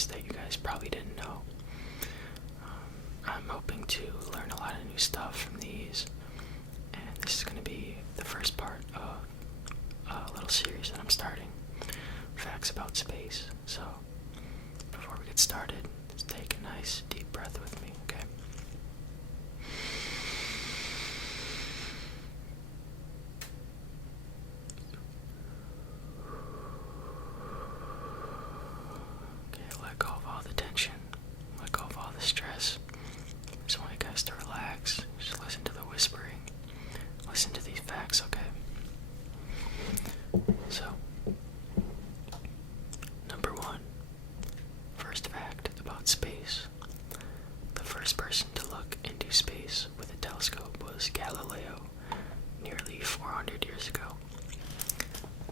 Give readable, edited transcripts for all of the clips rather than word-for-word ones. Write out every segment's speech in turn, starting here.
facts that you guys probably didn't know. I'm hoping to learn a lot of new stuff from these, and this is going to be the first part of a little series that I'm starting, Facts About Space. So, before we get started, let's take a nice deep breath with me, okay? Okay, let go of all the tension, let go of all the stress. I just want you guys to relax, just listen to the whispering, listen to these facts, okay? So, number one, first fact about space. The first person to look into space with a telescope was Galileo, nearly 400 years ago.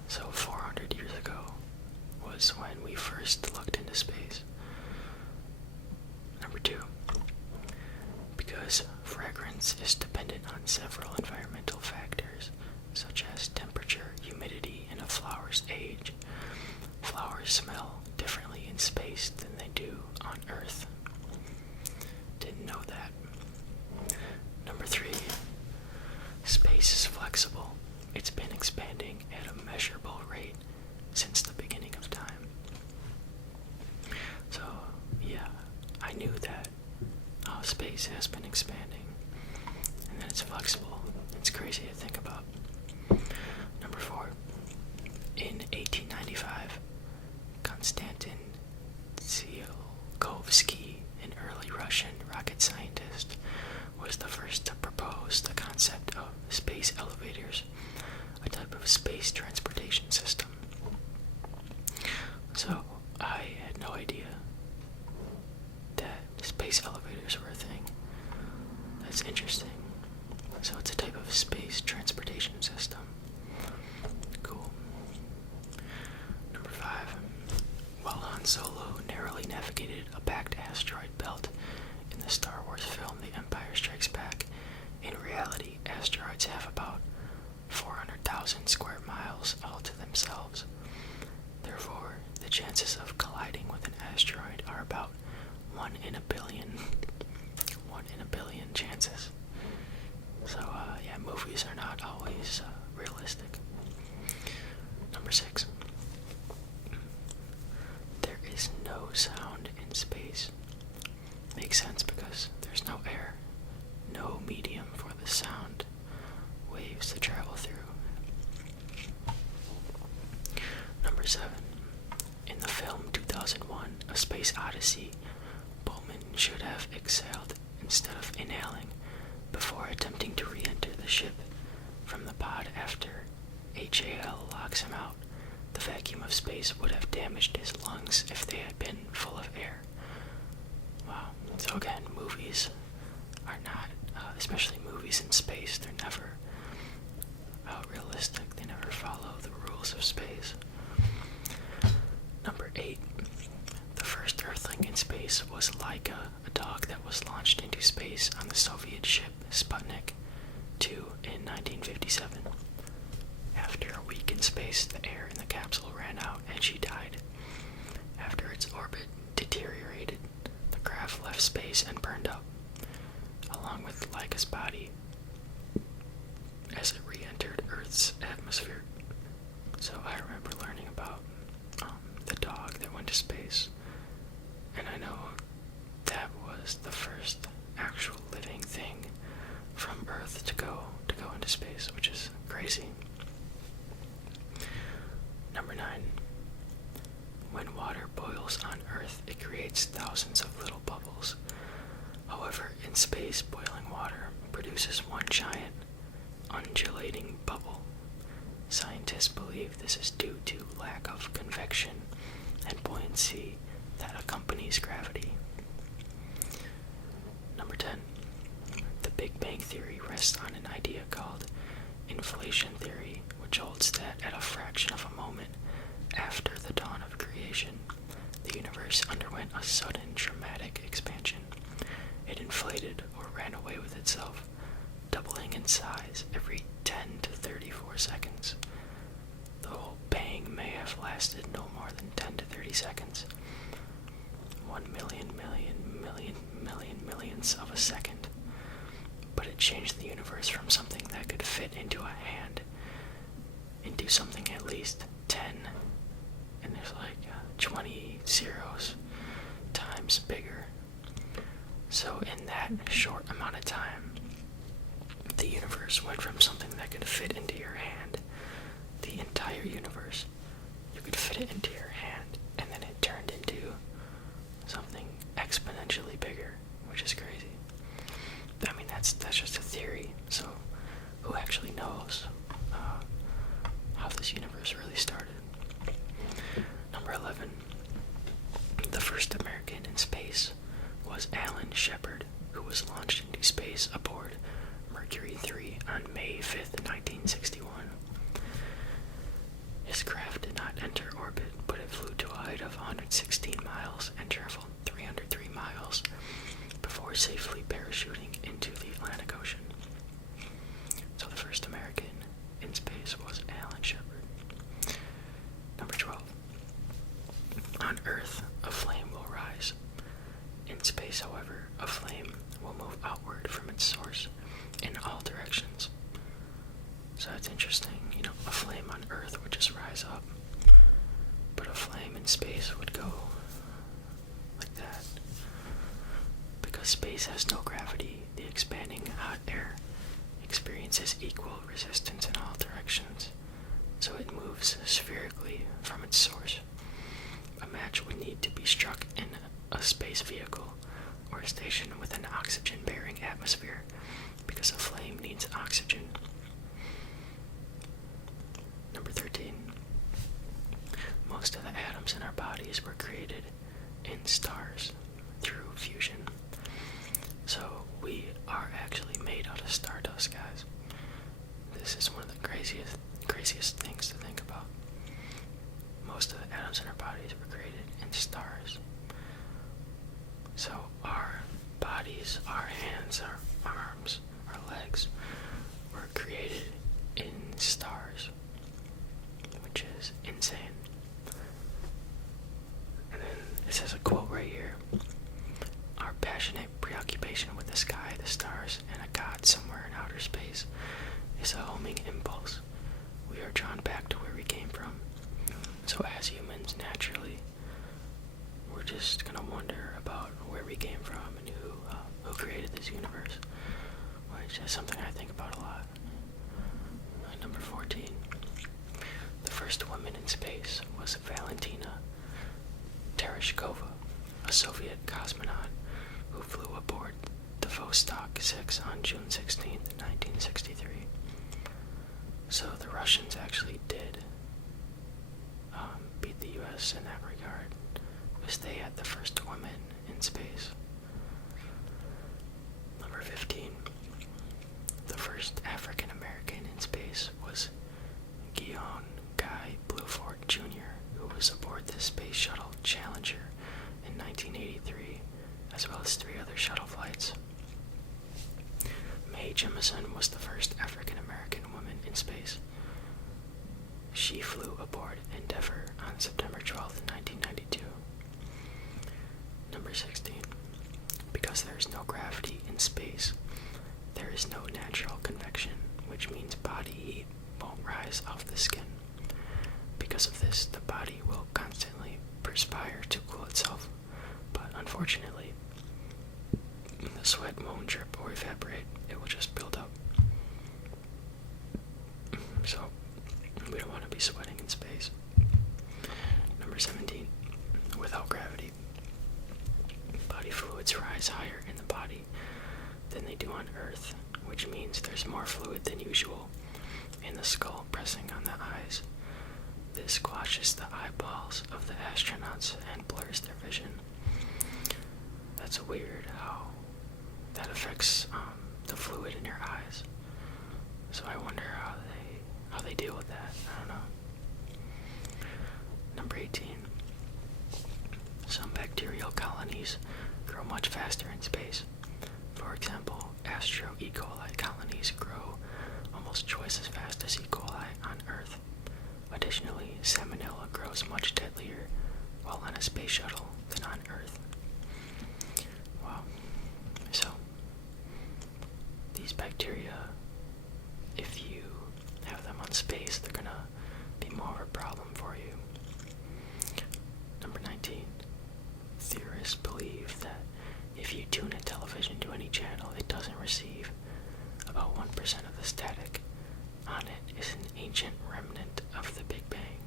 So 400 years ago was when we first looked into space. Number two, because fragrance is dependent on several environmental factors, such as temperature, humidity, and a flower's age, flowers smell differently in space than they do on Earth. Didn't know that. Number three, space is flexible. It's been expanding at a measurable rate since the beginning of time. So, yeah, I knew that space has been expanding, and that it's flexible. It's crazy to think about. Number four, in 1895, Konstantin Tsiolkovsky, an early Russian rocket scientist, was the first to propose the concept of space elevators, a type of space transportation system. So, I had no idea that space elevators were a thing. That's interesting. So it's a type of space transportation system. Cool. Number five, while Han Solo narrowly navigated a packed asteroid belt in the Star Wars film The Empire Strikes Back, in reality, asteroids have about 400,000 square miles all to themselves. Therefore, the chances of colliding with an asteroid are about 1 in a billion. 1 in a billion chances. So, yeah, movies are not always realistic. Number six, there is no sound in space. Makes sense because there's no air, no medium for the sound waves to travel through. Number seven, in the film 2001, A Space Odyssey, Bowman should have exhaled instead of inhaling before attempting to re-enter the ship from the pod after HAL locks him out. The vacuum of space would have damaged his lungs if they had been full of air. Wow. So again, movies are not, especially movies in space, they're never realistic. They never follow the rules of space. Number eight, the first Earthling in space was Laika, a dog that was launched into space on the Soviet ship Sputnik 2 in 1957. After a week in space, the air in the capsule ran out and she died. After its orbit deteriorated, the craft left space and burned up, along with Laika's body, as it re-entered Earth's atmosphere. So I remember learning about the dog that went to space, and I know that was the first actual living thing from Earth to go into space, which is crazy. Number 9. When water boils on Earth, it creates thousands of little bubbles. However, in space, boiling water produces one giant, undulating bubble. Scientists believe this is due to lack of convection and buoyancy that accompanies gravity. Number 10. The Big Bang Theory rests on an idea called inflation theory, which holds that at a fraction of a moment after the dawn of creation, the universe underwent a sudden dramatic expansion. It inflated or ran away with itself, doubling in size every 10 to 34 seconds. The whole bang may have lasted no more than 10 to 30 seconds. millionths of a second. But it changed the universe from something that could fit into a hand into something at least 10, and there's like 20 zeros times bigger. So in that short amount of time, the universe went from something that could fit into your hand, the entire universe, you could fit it into your hand, and then it turned into something exponentially bigger, which is crazy. I mean, that's just a theory, so who actually knows how this universe really started? Number 11. The first American in space was Alan Shepard, who was launched into space aboard Mercury 3 on May 5th, 1961. His craft did not enter orbit, but it flew to a height of 116 miles and traveled 303 miles before safely parachuting into the Atlantic Ocean. So the first American in space was Alan Shepard. Number 12. On Earth, a flame will rise. In space, however, a flame will move outward from its source in all directions. So that's interesting. A flame on Earth would just rise up, but a flame in space would go like that. Because space has no gravity, the expanding hot air experiences equal resistance in all directions, so it moves spherically from its source. A match would need to be struck in a space vehicle or a station with an oxygen-bearing atmosphere, because a flame needs oxygen. Number 13. Most of the atoms in our bodies were created in stars through fusion. So we are actually made out of stardust, guys. This is one of the craziest things to think about. Most of the atoms in our bodies were created in stars. So our bodies, our hands, our arms, our legs were created in stars, which is insane. And then it says a quote right here: our passionate preoccupation with the sky, the stars, and a God somewhere in outer space is a homing impulse. We are drawn back to where we came from. So as humans, naturally, we're just gonna wonder about where we came from and who created this universe, which is something I think about a lot. Number 14. The first woman in space was Valentina Tereshkova, a Soviet cosmonaut who flew aboard the Vostok 6 on June 16, 1963. So the Russians actually did beat the U.S. in that regard, because they had the first woman in space. Number 15. The first African American in space was Guion Guy Bluford Jr., who was aboard the Space Shuttle Challenger in 1983, as well as 3 other shuttle flights. Mae Jemison was the first African American woman in space. She flew aboard Endeavour on September 12, 1992. Number 16. Because there is no gravity in space, there is no natural convection, which means body heat won't rise off the skin. Because of this, the body will constantly perspire to cool itself, but unfortunately, the sweat won't drip or evaporate, it will just build up. So, we don't want to be sweating in space. Number 17. Without gravity, body fluids rise higher in the body than they do on Earth, which means there's more fluid than usual in the skull pressing on the eyes. This squashes the eyeballs of the astronauts and blurs their vision. That's weird how that affects the fluid in your eyes. So I wonder how they deal with that. I don't know. Number 18. Some bacterial colonies grow much faster in space. For example, Astro E. coli colonies grow almost twice as fast as E. coli on Earth. Additionally, Salmonella grows much deadlier while on a space shuttle than on Earth. bacteria, if you have them on space, they're gonna be more of a problem for you. Number 19. Theorists believe that if you tune a television to any channel it doesn't receive, about 1% of the static on it is an ancient remnant of the Big Bang.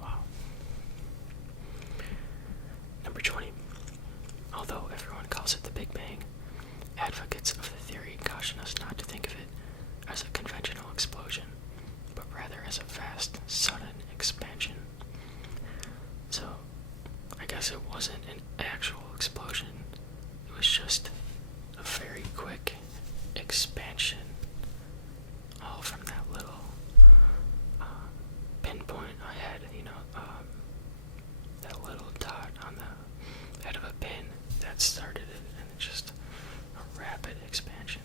Wow. Number 20. Although everyone calls it the Big Bang, advocates of the theory caution us not to think of it as a conventional explosion, but rather as a vast, sudden expansion. So, I guess it wasn't an actual explosion, it was just a very quick expansion, all from that little pinpoint I had, that little dot on the head of a pin that started it, and it's just a rapid expansion.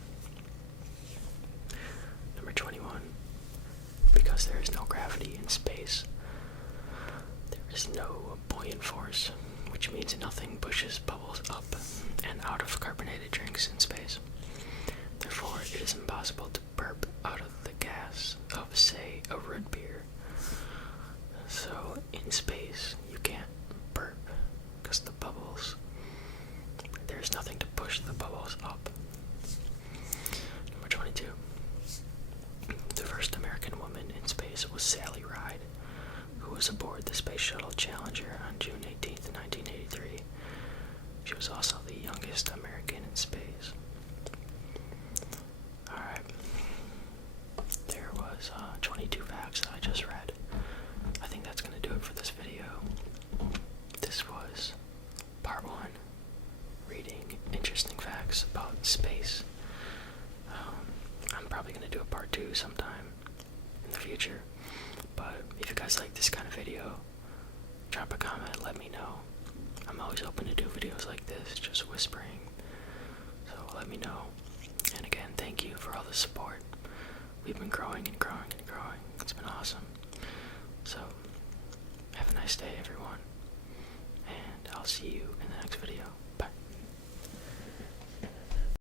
Number 21. Because there is no gravity in space, there is no buoyant force, which means nothing pushes bubbles up and out of carbonated drinks in space. Therefore, it is impossible to burp out of the gas of, say, a root beer. So, in space, you can't burp because there's nothing to push the bubbles up. Number 22. The first American woman in space was Sally Ride, who was aboard the Space Shuttle Challenger on June 18th, 1983. She was also the youngest American in space. Alright. There was 22 facts that I just read. I think that's going to do it for this video. This was part 1. Reading interesting facts about space. I'm probably going to do a part 2 sometime in the future. But if you guys like this kind of video, drop a comment, let me know. I'm always open to do videos like this, just whispering. So let me know. And again, thank you for all the support. We've been growing and growing and growing. It's been awesome. So, have a nice day, everyone. And I'll see you in the next video.